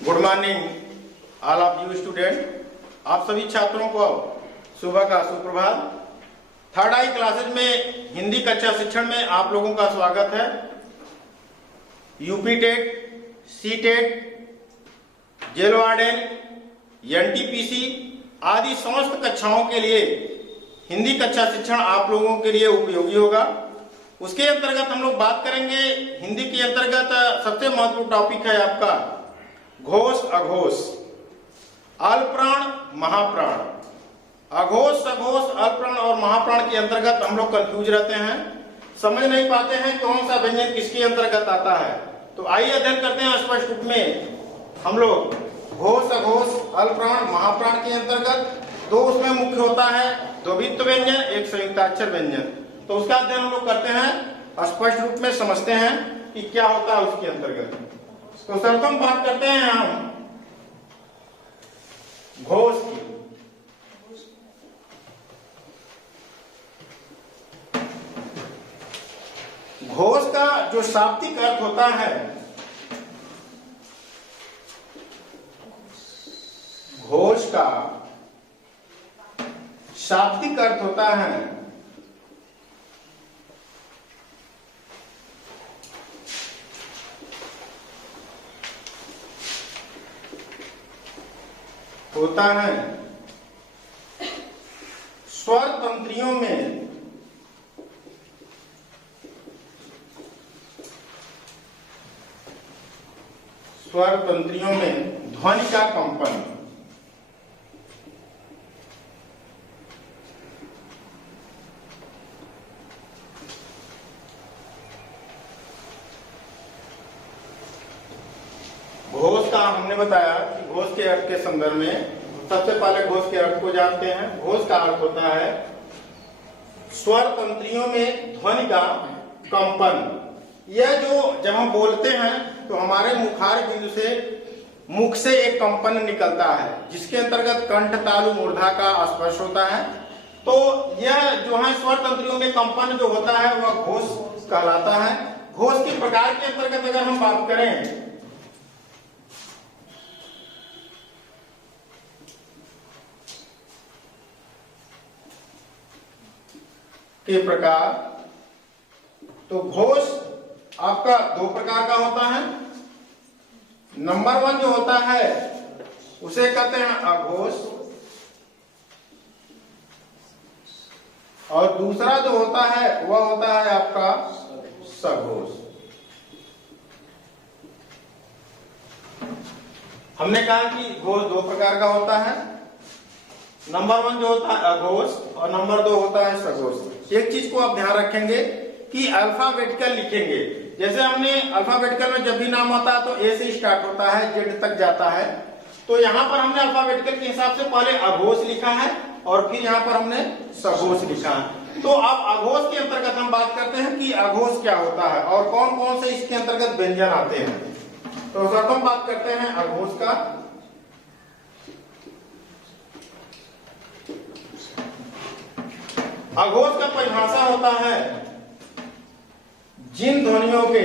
Good morning all of you student. आप सभी छात्रों को सुबह का सुप्रभात। थर्ड आई क्लासेज में हिंदी कक्षा शिक्षण में आप लोगों का स्वागत है। UP TET, C TET, jail warden, NTPC आदि समस्त कक्षाओं के लिए हिंदी कक्षा शिक्षण आप लोगों के लिए उपयोगी होगा। उसके अंतर्गत हम लोग बात करेंगे। हिंदी के अंतर्गत सबसे महत्वपूर्ण टॉपिक है आपका घोष अघोष, अल्पप्राण महाप्राण। अघोष सघोष अल्पप्राण और महाप्राण के अंतर्गत हम लोग कंफ्यूज रहते हैं, समझ नहीं पाते हैं कौन सा व्यंजन किसके अंतर्गत आता है। तो आइए अध्ययन करते हैं स्पष्ट रूप में। हम लोग घोष अघोष अल्पप्राण महाप्राण के अंतर्गत दो उसमें मुख्य होता है, द्वित्व व्यंजन, एक संयुक्ताक्षर व्यंजन। तो उसका अध्ययन हम लोग करते हैं, स्पष्ट रूप में समझते हैं कि क्या होता है उसके अंतर्गत। तो सर्वप्रथम बात करते हैं हम घोष की। घोष का जो शाब्दिक अर्थ होता है, घोष का शाब्दिक अर्थ होता है स्वर तंत्रियों में ध्वनि का कंपन। घोष का हमने बताया कि घोष के अर्थ के संदर्भ में सबसे पहले घोष के अर्थ को जानते हैं। घोष का अर्थ होता है स्वर तंत्रियों में ध्वनि का कंपन। यह जो जब हम बोलते हैं तो हमारे मुखार बिंदु से मुख से एक कंपन निकलता है, जिसके अंतर्गत कंठ तालु मूर्धा का स्पर्श होता है। तो यह जो है स्वर तंत्रियों में कंपन जो होता है वह घोष कहलाता है। घोष के प्रकार के अंतर्गत अगर हम बात करें के प्रकार, तो घोष आपका दो प्रकार का होता है। नंबर 1 जो होता है उसे कहते हैं अघोष, और दूसरा जो होता है वह होता है आपका सघोष। हमने कहा कि घोष दो प्रकार का होता है। नंबर 1 जो होता है अघोष और नंबर 2 होता है सघोष। एक चीज को आप ध्यान रखेंगे कि अल्फाबेटिकल लिखेंगे। जैसे हमने अल्फाबेटिकल में जब भी नाम आता है तो ए से स्टार्ट होता है, जेड तक जाता है। तो यहाँ पर हमने अल्फाबेटिकल के हिसाब से पहले अघोष लिखा है और फिर यहाँ पर हमने सघोष लिखा है। तो अब अघोष के अंतर्गत हम बात करते हैं कि अघोष क्या होता है और कौन कौन से इसके अंतर्गत व्यंजन आते हैं। तो सर्वप्रथम बात करते हैं अघोष का। अघोष का परिभाषा होता है जिन ध्वनियों के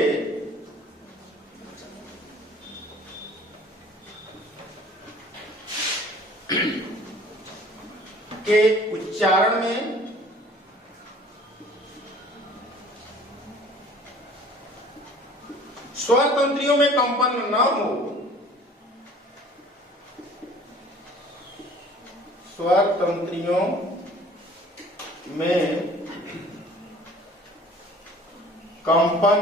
उच्चारण में स्वर तंत्रियों में कंपन न हो, स्वर तंत्रियों में कंपन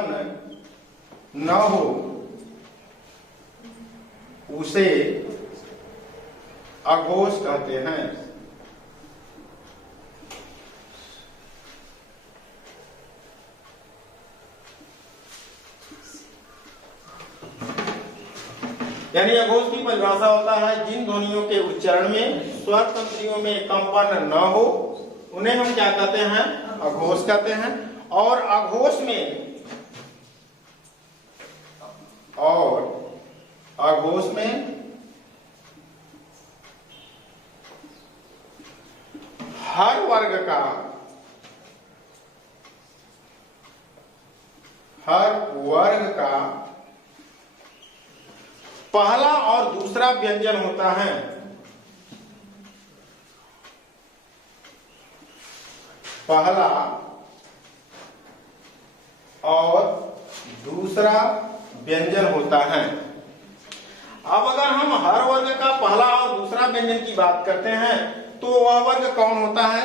न हो, उसे अघोष कहते हैं। यानी अघोष की परिभाषा होता है जिन ध्वनियों के उच्चारण में स्वर तंत्रियों में कंपन न हो उन्हें हम क्या कहते हैं, अघोष कहते हैं। और अघोष में हर वर्ग का पहला और दूसरा व्यंजन होता है। पहला और दूसरा व्यंजन होता है। अब अगर हम हर वर्ग का पहला और दूसरा व्यंजन की बात करते हैं तो वह वर्ग कौन होता है?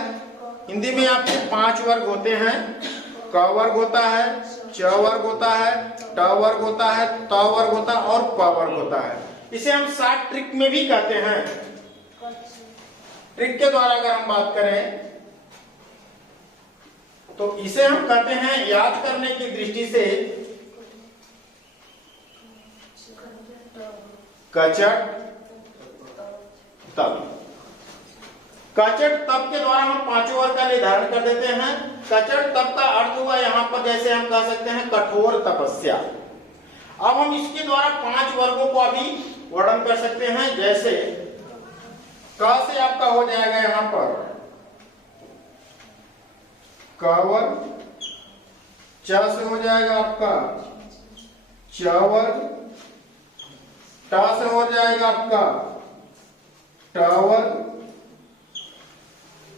हिंदी में आपके 5 वर्ग होते हैं। क वर्ग होता है, च वर्ग होता है, ट वर्ग होता है, त वर्ग होता है और प वर्ग होता है। इसे हम शॉर्ट ट्रिक में भी कहते हैं। ट्रिक के द्वारा अगर हम बात करें तो इसे हम कहते हैं याद करने की दृष्टि से कचट तब। कचट तब के द्वारा हम 5 वर्ग का निर्धारण कर देते हैं। कचट तब का अर्थ हुआ यहाँ पर जैसे हम कह सकते हैं कठोर तपस्या। अब हम इसके द्वारा 5 वर्गों को अभी वर्णन कर सकते हैं। जैसे क से आपका हो जाएगा यहाँ पर क वर्ग, च से हो जाएगा आपका च वर्ग, ट से हो जाएगा आपका ट वर्ग,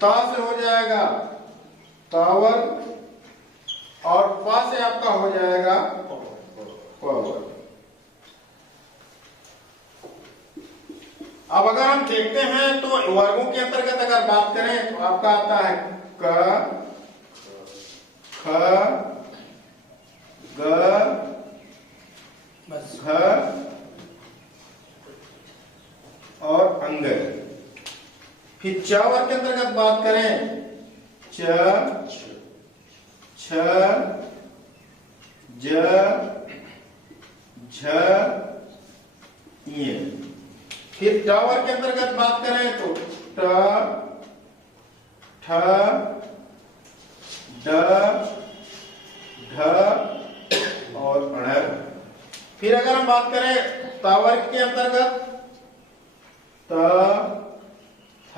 त से हो जाएगा त वर्ग और प से आपका हो जाएगा प वर्ग। अब अगर हम देखते हैं तो वर्गों के अंतर्गत अगर बात करें तो आपका आता है क, ख, ग, घ और अंग। फिर च वर्ग के अंतर्गत बात करें च, छ, ज, झ, य। फिर ट वर्ग के अंतर्गत बात करें तो ट, ठ, ड, ढ और अण। फिर अगर हम बात करें त वर्ग के अंतर्गत त, थ,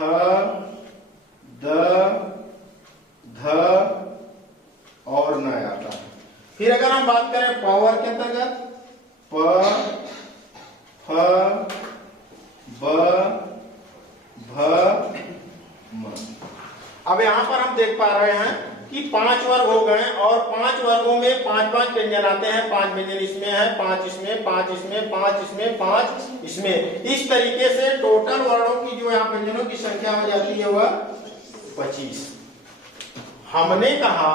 द, ध और न आता है। फिर अगर हम बात करें प वर्ग के अंतर्गत प, फ, ब, भ, म। अब यहां पर हम देख पा रहे हैं कि 5 वर्ग हो गए और 5 वर्गों में 5-5 व्यंजन आते हैं। 5 व्यंजन इसमें है, 5 इसमें, 5 इसमें, 5 इसमें, 5 इसमें। इस तरीके से टोटल वर्णों की जो यहाँ व्यंजनों की संख्या हो जाती है वह 25। हमने कहा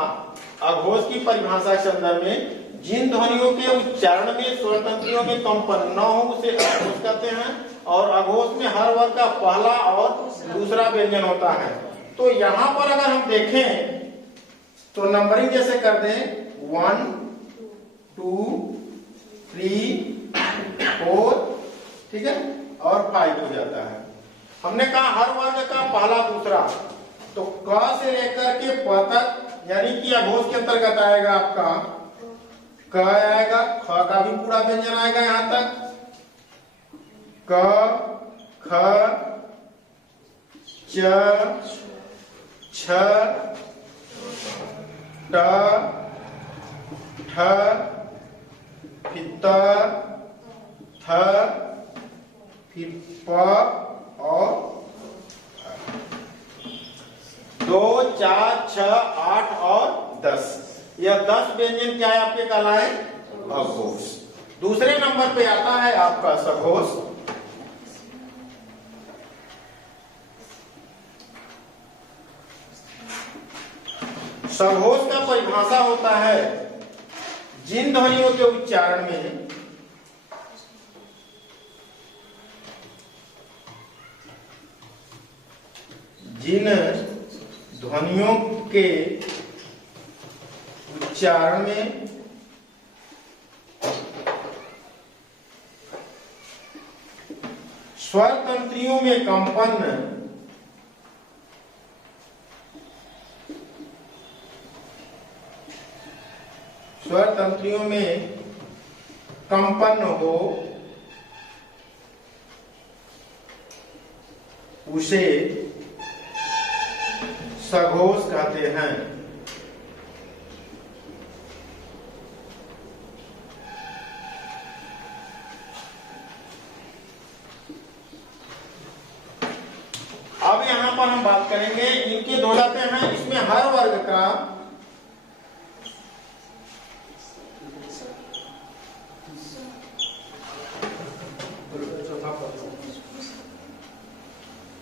अघोष की परिभाषा के संदर्भ में जिन ध्वनियों के उच्चारण में स्वर तंत्रियों में कंपन न हो उसे अघोष कहते हैं और अघोष में हर वर्ग का पहला और दूसरा व्यंजन होता है। तो यहाँ पर अगर हम देखें तो नंबरिंग जैसे कर दें 1, 2, 3, 4, ठीक है, और 5 हो जाता है। हमने कहा हर वर्ग का पहला दूसरा, तो क से लेकर के प तक यानी कि अघोष के अंतर्गत आएगा आपका क आएगा, ख का भी पूरा व्यंजन आएगा यहां तक, क, ख, च, छ, ट, ठ, फिर त, थ, फिर प और 2, 4, 6, 8 और 10। यह 10 व्यंजन क्या है आपके कहलाए? अघोष। दूसरे नंबर पे आता है आपका सघोष। सघोष का परिभाषा होता है जिन ध्वनियों के उच्चारण में जिन ध्वनियों के उच्चारण में स्वर तंत्रियों में कंपन स्वर तंत्रियों में कंपन हो उसे सघोष कहते हैं। हम बात करेंगे, इनके दो जाते हैं। इसमें हर वर्ग का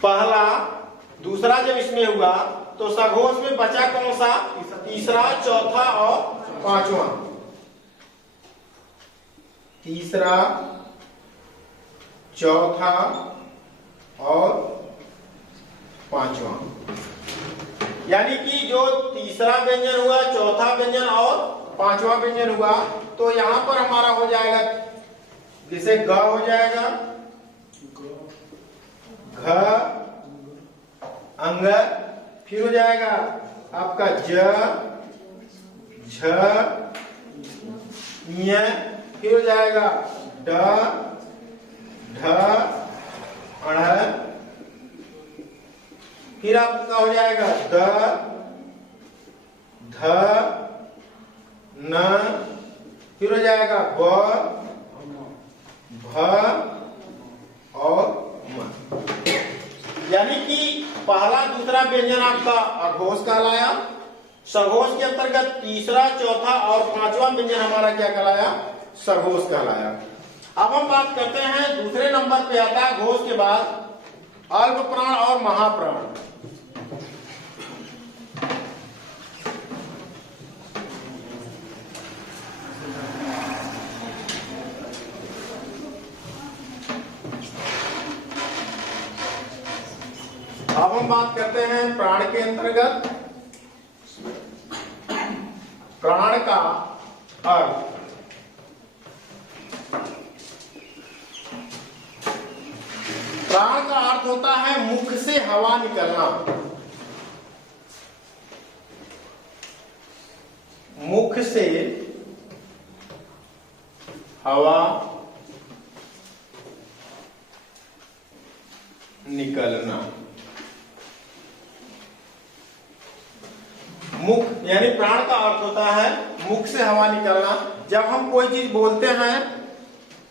पहला दूसरा जब इसमें हुआ तो सघोष में बचा कौन सा? तीसरा, चौथा और पांचवा। तीसरा, चौथा और पांचवा, यानी कि जो तीसरा व्यंजन हुआ, चौथा व्यंजन और पांचवा व्यंजन हुआ, तो यहां पर हमारा हो जाएगा, जैसे ग हो जाएगा, घ, अंग, फिर हो जाएगा आपका ज, झ, ञ, फिर हो जाएगा ड, ढ, अण, फिर आपका हो जाएगा द, ध, न, फिर हो जाएगा ब, भ और म। यानी कि पहला दूसरा व्यंजन आपका अघोष कहलाया, सघोष के अंतर्गत तीसरा, चौथा और पांचवा व्यंजन हमारा क्या कहलाया? सघोष कहलाया। अब हम बात करते हैं, दूसरे नंबर पे आता है घोष के बाद अल्प प्राण और महाप्राण। अब हम बात करते हैं प्राण के अंतर्गत प्राण का अर्थ। प्राण का अर्थ होता है मुख से हवा निकलना। मुख से हवा निकलना। मुख यानी प्राण का अर्थ होता है मुख से हवा निकलना। जब हम कोई चीज बोलते हैं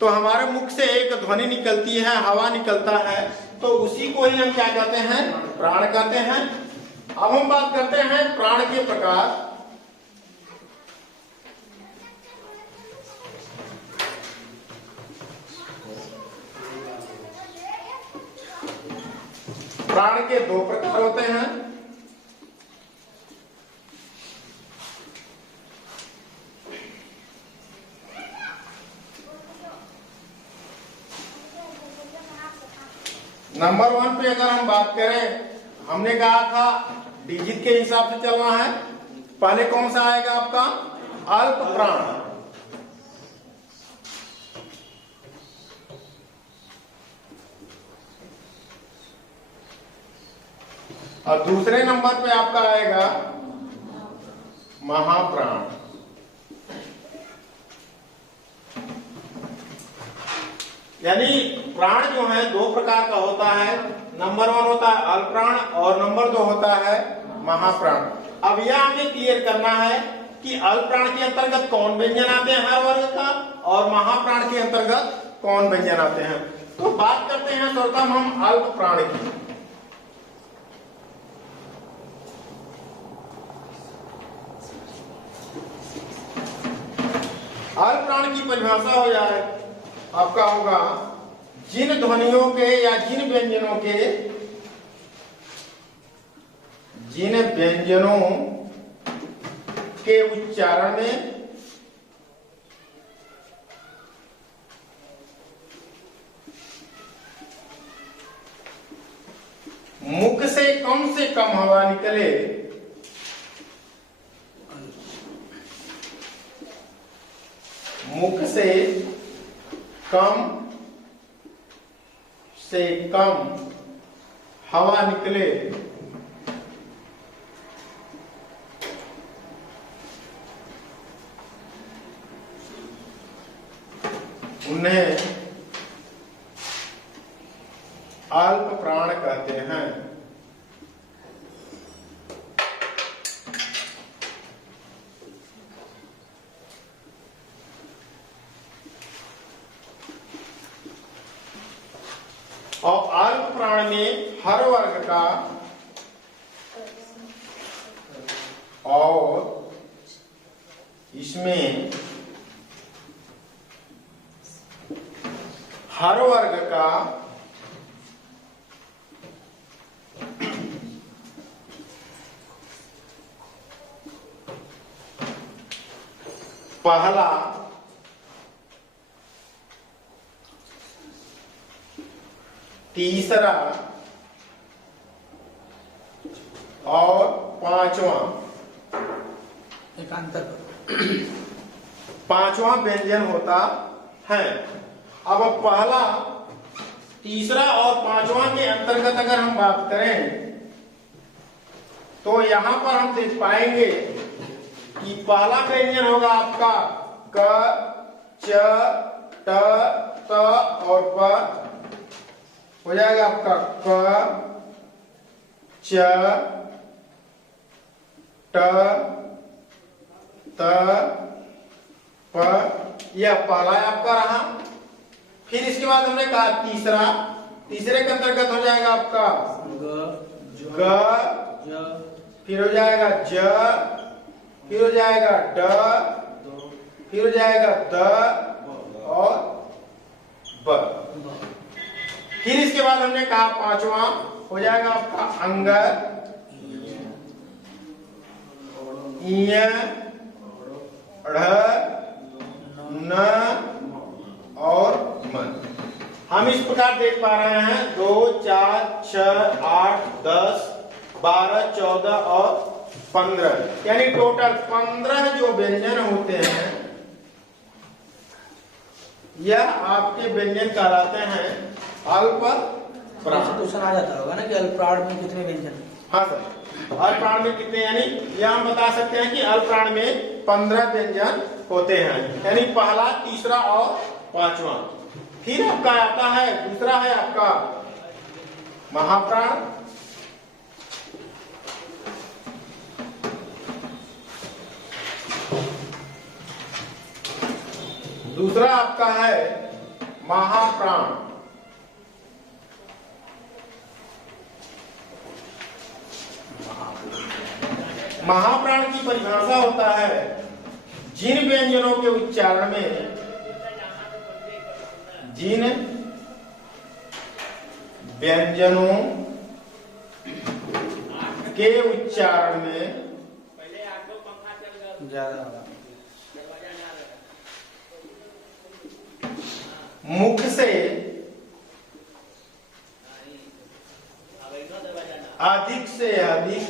तो हमारे मुख से एक ध्वनि निकलती है, हवा निकलता है, तो उसी को ही हम क्या कहते हैं? प्राण कहते हैं। अब हम बात करते हैं प्राण के प्रकार। प्राण के दो प्रकार होते हैं। नंबर 1 पे अगर हम बात करें, हमने कहा था डिजिट के हिसाब से चलना है। पहले कौन सा आएगा आपका? अल्प प्राण। और दूसरे नंबर पे आपका आएगा महाप्राण। यानी प्राण जो है दो प्रकार का होता है। नंबर 1 होता है अल्प प्राण और नंबर 2 होता है महाप्राण। अब यह हमें क्लियर करना है कि अल्प प्राण के अंतर्गत कौन व्यंजन आते हैं हर वर्ग का, और महाप्राण के अंतर्गत कौन व्यंजन आते हैं। तो बात करते हैं सर्वप्रथम हम अल्प प्राण की। अल्प प्राण की परिभाषा हो जाए आपका होगा जिन ध्वनियों के या जिन व्यंजनों के उच्चारण में मुख से कम हवा निकले, मुख से कम हवा निकले, उन्हें अल्प प्राण कहते हैं। और अल्प प्राण में हर वर्ग का और इसमें हर वर्ग का पहला तीसरा और पांचवा पांचवा व्यंजन होता है। अब पहला तीसरा और पांचवा के अंतर्गत अगर हम बात करें तो यहां पर हम देख पाएंगे कि पहला व्यंजन होगा आपका क, च, ट, त और प। हो जाएगा आपका क, च, ट, त, प। यह पहला आपका रहा। फिर इसके बाद हमने कहा तीसरा, तीसरे के अंतर्गत हो जाएगा आपका ग, फिर हो जाएगा ज, फिर हो जाएगा ड, फिर हो जाएगा द और ब। फिर इसके बाद हमने कहा पांचवा हो जाएगा आपका अंग, इय, ढ़, न और मन। हम इस प्रकार देख पा रहे हैं 2, 4, 6, 8, 10, 12, 14 और 15 यानी टोटल 15 जो व्यंजन होते हैं यह आपके व्यंजन कहलाते हैं अल्प प्राण। क्वेश्चन आ जाता होगा ना कि अल्प प्राण में कितने व्यंजन? हाँ सर, अल्प प्राण में कितने, यानी यह हम बता सकते हैं कि अल्प प्राण में 15 व्यंजन होते हैं, यानी पहला, तीसरा और पांचवा। फिर आपका आता है दूसरा है आपका महाप्राण। दूसरा आपका है महाप्राण। महाप्राण की परिभाषा होता है जिन व्यंजनों के उच्चारण में, जिन व्यंजनों के उच्चारण में मुख से अधिक से अधिक,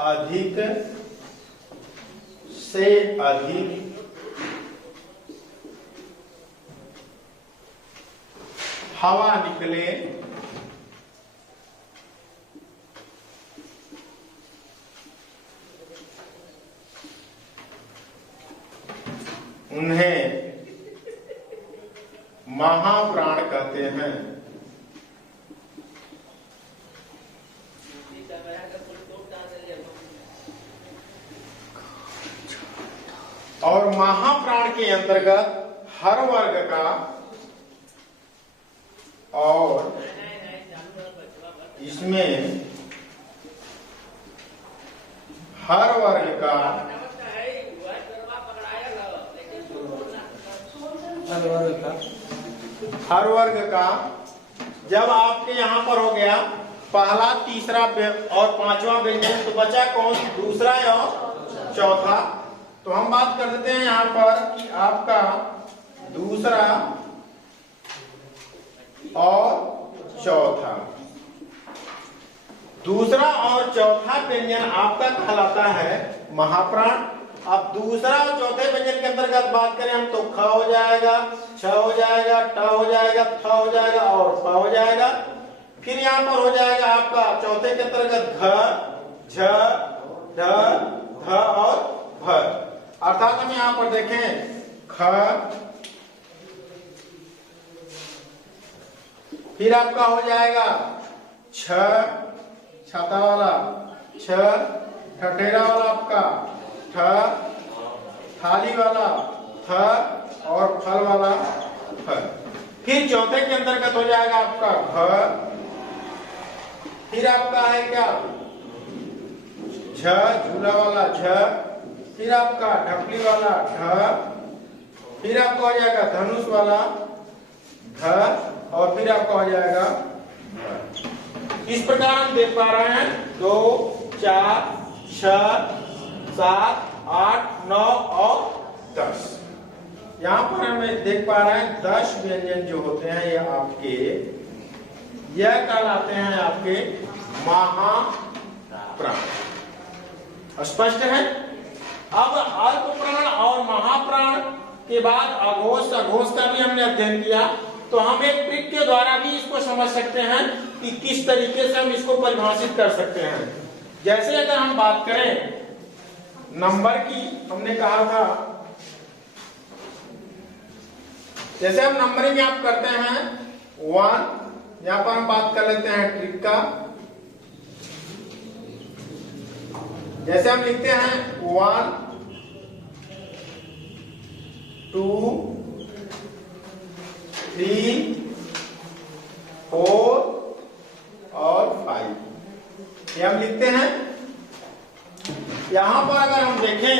अधिक से अधिक हवा निकले, उन्हें महाप्राण कहते हैं। और महाप्राण के अंतर्गत हर वर्ग का और इसमें हर वर्ग का हर वर्ग का जब आपके यहां पर हो गया पहला, तीसरा और पांचवा व्यंजन, तो बचा कौन? दूसरा और चौथा। तो हम बात कर देते हैं यहां पर कि आपका दूसरा और चौथा, दूसरा और चौथा व्यंजन आपका कहलाता है महाप्राण। अब दूसरा और चौथे व्यंजन के अंतर्गत बात करें हम तो ख हो जाएगा, छ हो जाएगा, ट हो जाएगा, थ हो जाएगा और प हो जाएगा। फिर यहाँ पर हो जाएगा आपका चौथे के अंतर्गत घ, झ, ढ, ध और भ। अर्थात हम यहाँ पर देखें ख, फिर आपका हो जाएगा छ, छाता वाला छ, ठठेरा वाला आपका ठ, थाली वाला थ और फल वाला फ। फिर चौथे के अंतर्गत हो जाएगा आपका भ, फिर आपका है क्या झ, झूला वाला झ, फिर आपका ढपली वाला ढ, फिर आपका हो जाएगा धनुष वाला ध, और फिर आपका हो जाएगा ध। इस प्रकार हम देख पा रहे हैं 2, 4, 6, 7, 8, 9 और 10। यहाँ पर हम देख पा रहे हैं 10 व्यंजन जो होते हैं ये आपके, यह कहलाते हैं आपके महाप्राण। स्पष्ट है। अब अल्प प्राण और महाप्राण के बाद अघोष, अघोष का भी हमने अध्ययन किया, तो हम एक ट्रिक के द्वारा भी इसको समझ सकते हैं कि किस तरीके से हम इसको परिभाषित कर सकते हैं। जैसे अगर हम बात करें नंबर की, हमने कहा था जैसे हम नंबरिंग आप करते हैं 1, यहां पर हम बात कर लेते हैं ट्रिक का। जैसे हम लिखते हैं 1, 2, 3, 4 और 5, ये हम लिखते हैं। यहां पर अगर हम देखें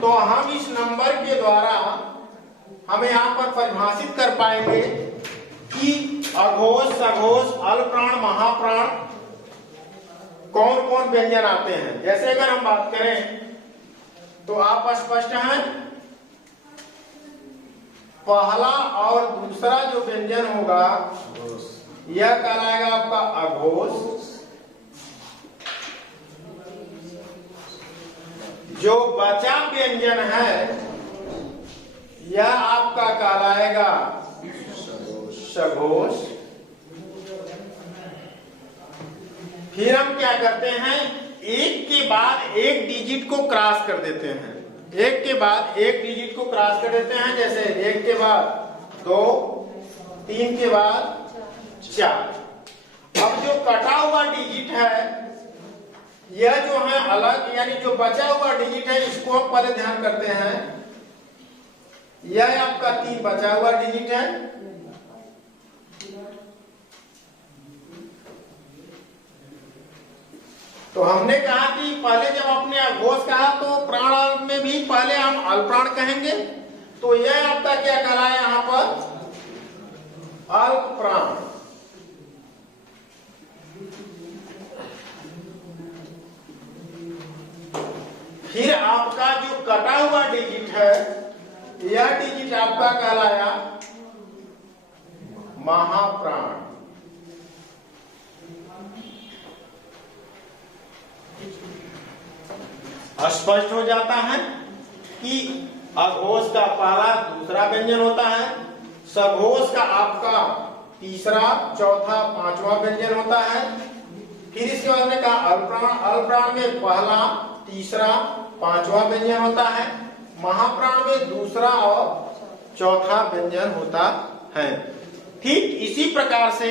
तो हम इस नंबर के द्वारा हमें यहां पर परिभाषित कर पाएंगे कि अघोष, सघोष, अल्पप्राण, महाप्राण कौन कौन व्यंजन आते हैं। जैसे अगर हम बात करें तो आप स्पष्ट हैं, पहला और दूसरा जो व्यंजन होगा यह कहलाएगा आपका अघोष। जो बचा व्यंजन है यह आपका कहलाएगा सघोष। फिर हम क्या करते हैं, एक के बाद एक डिजिट को क्रॉस कर देते हैं, एक के बाद एक डिजिट को क्रॉस कर देते हैं। जैसे 1 के बाद 2, 3 के बाद 4। अब जो कटा हुआ डिजिट है यह जो है अलग, यानी जो बचा हुआ डिजिट है इसको हम पहले ध्यान करते हैं। यह आपका 3 बचा हुआ डिजिट है। तो हमने कहा कि पहले जब आपने अघोष कहा तो प्राण में भी पहले हम अल्पप्राण कहेंगे, तो यह आपका क्या कहलाया यहां पर अल्पप्राण। फिर आपका जो कटा हुआ डिजिट है यह डिजिट आपका कहलाया महाप्राण। स्पष्ट हो जाता है कि अघोष का पहला दूसरा व्यंजन होता है, सघोष का आपका तीसरा, चौथा, पांचवा व्यंजन होता है। फिर इसके बाद में कहा अल्पप्राण, अल्पप्राण में पहला, तीसरा, पांचवा व्यंजन होता है। महाप्राण में दूसरा और चौथा व्यंजन होता है। ठीक इसी प्रकार से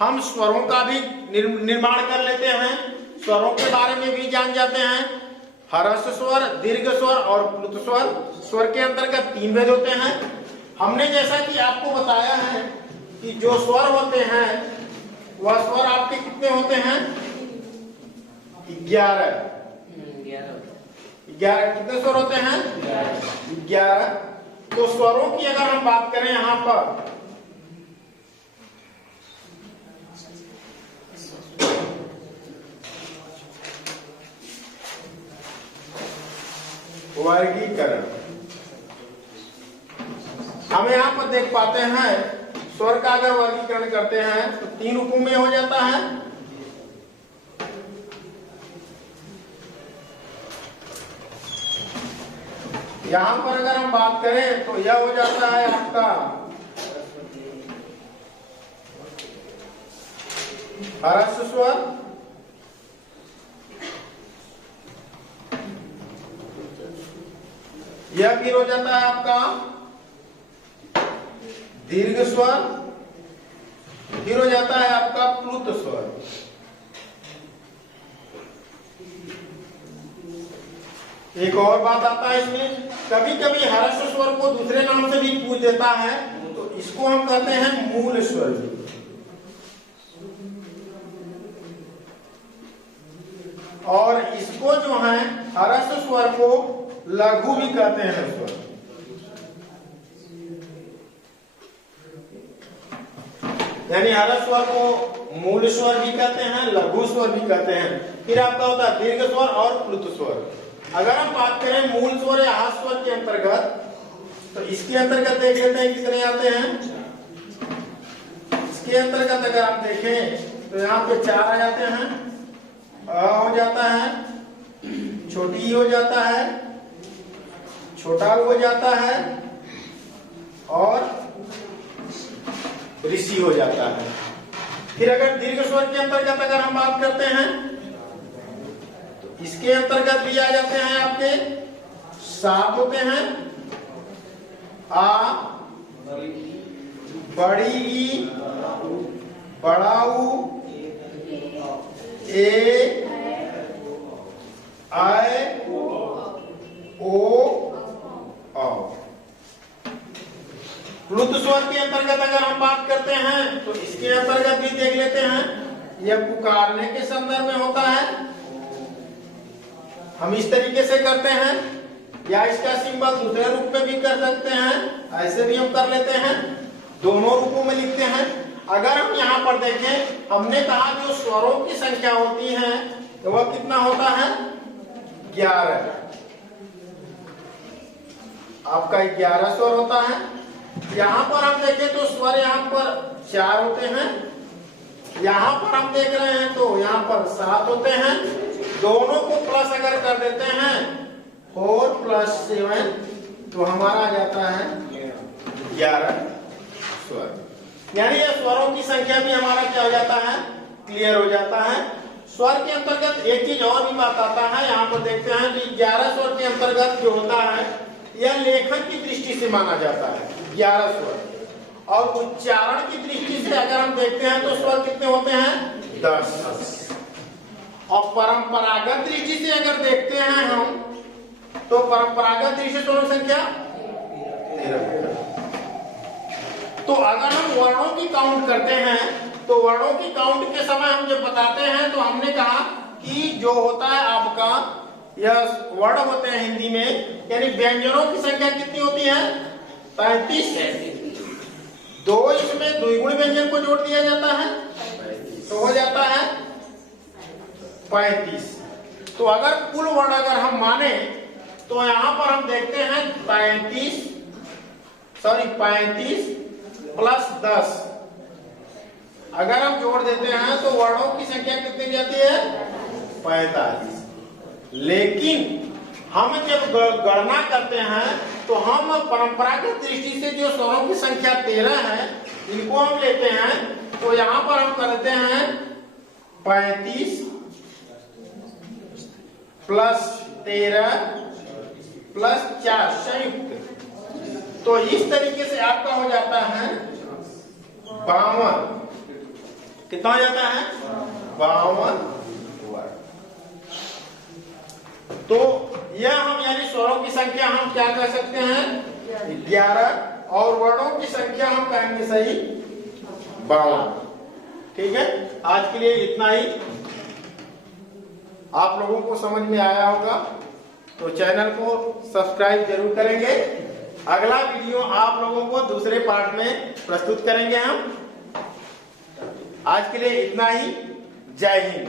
हम स्वरों का भी निर्माण कर लेते हैं, स्वरों के बारे में भी जान जाते हैं। ह्रस्व स्वर, दीर्घ स्वर और प्लुत स्वर। स्वर के अंतर्गत 3 भेद होते हैं। हमने जैसा कि आपको बताया है कि जो स्वर होते हैं वह स्वर आपके कितने होते हैं 11। 11 कितने स्वर होते हैं 11। तो स्वरों की अगर हम बात करें यहां पर वर्गीकरण, हम यहां पर देख पाते हैं स्वर का अगर वर्गीकरण करते हैं तो 3 रूपों में हो जाता है। यहां पर अगर हम बात करें तो यह हो जाता है आपका ह्रस्व स्वर, यह फिर हो जाता है आपका दीर्घ स्वर, फिर हो जाता है आपका प्लुत स्वर। एक और बात आता है इसमें, कभी कभी ह्रस्व स्वर को दूसरे नाम से भी पूछ देता है, तो इसको हम कहते हैं मूल स्वर। और इसको जो है ह्रस्व स्वर को लघु भी कहते हैं स्वर। यानी ह्रस्व स्वर को मूल स्वर भी कहते हैं, लघु स्वर भी कहते हैं। फिर आपका होता है दीर्घ स्वर और प्लुत स्वर। अगर हम बात करें मूल स्वर या ह्रस्व स्वर के अंतर्गत, तो इसके अंतर्गत देख लेते हैं कितने आते हैं। इसके अंतर्गत अगर आप देखें तो यहाँ पे 4 आ जाते हैं। अ हो जाता है, छोटी हो जाता है, छोटा हो जाता है और ऋषि हो जाता है। फिर अगर दीर्घ स्वर के अंतर्गत अगर हम बात करते हैं तो इसके अंतर्गत भी आ जाते हैं आपके 7 होते हैं। आ, बड़ी ई, बड़ा ऊ, ए, आय, ओ, औ। प्लुत स्वर के अंतर्गत अगर हम बात करते हैं तो इसके अंतर्गत भी देख लेते हैं। यह पुकारने के संदर्भ में होता है, हम इस तरीके से करते हैं, या इसका सिंबल दूसरे रूप में भी कर सकते हैं, ऐसे भी हम कर लेते हैं, दोनों रूपों में लिखते हैं। अगर हम यहाँ पर देखें, हमने कहा जो स्वरों की संख्या होती है तो वह कितना होता है 11। आपका 11 स्वर होता है। यहाँ पर हम देखें तो स्वर यहाँ पर 4 होते हैं, यहाँ पर हम देख रहे हैं तो यहाँ पर 7 होते हैं। दोनों को प्लस अगर कर देते हैं 4 + 7 तो हमारा आ जाता है 11 स्वर। यानी ये स्वरों की संख्या भी हमारा क्या हो जाता है, क्लियर हो जाता है। स्वर के अंतर्गत एक चीज और भी बात आता है, यहाँ पर देखते हैं कि 11 स्वर के अंतर्गत जो होता है यह लेखन की दृष्टि से माना जाता है 11 स्वर, और उच्चारण की दृष्टि से अगर हम देखते हैं तो स्वर कितने होते हैं 10। और परंपरागत दृष्टि से अगर देखते हैं हम तो परंपरागत दृष्टि से स्वरों की संख्या 13। तो अगर हम वर्णों की काउंट करते हैं तो वर्णों की काउंट के समय हम जब बताते हैं तो हमने कहा कि जो होता है आपका यह वर्ण होते हैं हिंदी में, यानी व्यंजनों की संख्या कितनी होती है 35। 2 इसमें द्विगुण व्यंजन को जोड़ दिया जाता है तो हो जाता है 35। तो अगर कुल वर्ण अगर हम माने तो यहां पर हम देखते हैं 35 प्लस 10 अगर हम जोड़ देते हैं तो वर्णों की संख्या कितनी जाती है 45। लेकिन हम जब गणना करते हैं तो हम परंपरागत दृष्टि से जो स्वरों की संख्या 13 है इनको हम लेते हैं, तो यहाँ पर हम करते हैं 35 प्लस 13 प्लस 4 संयुक्त। तो इस तरीके से आपका हो जाता है 52। कितना हो जाता है 52 वर्ग। तो यह हम यानी स्वरों की संख्या हम क्या कर सकते हैं 11, और वर्णों की संख्या हम कहेंगे सही 52। ठीक है, आज के लिए इतना ही। आप लोगों को समझ में आया होगा तो चैनल को सब्सक्राइब जरूर करेंगे। अगला वीडियो आप लोगों को दूसरे पार्ट में प्रस्तुत करेंगे हम। आज के लिए इतना ही। जय हिंद।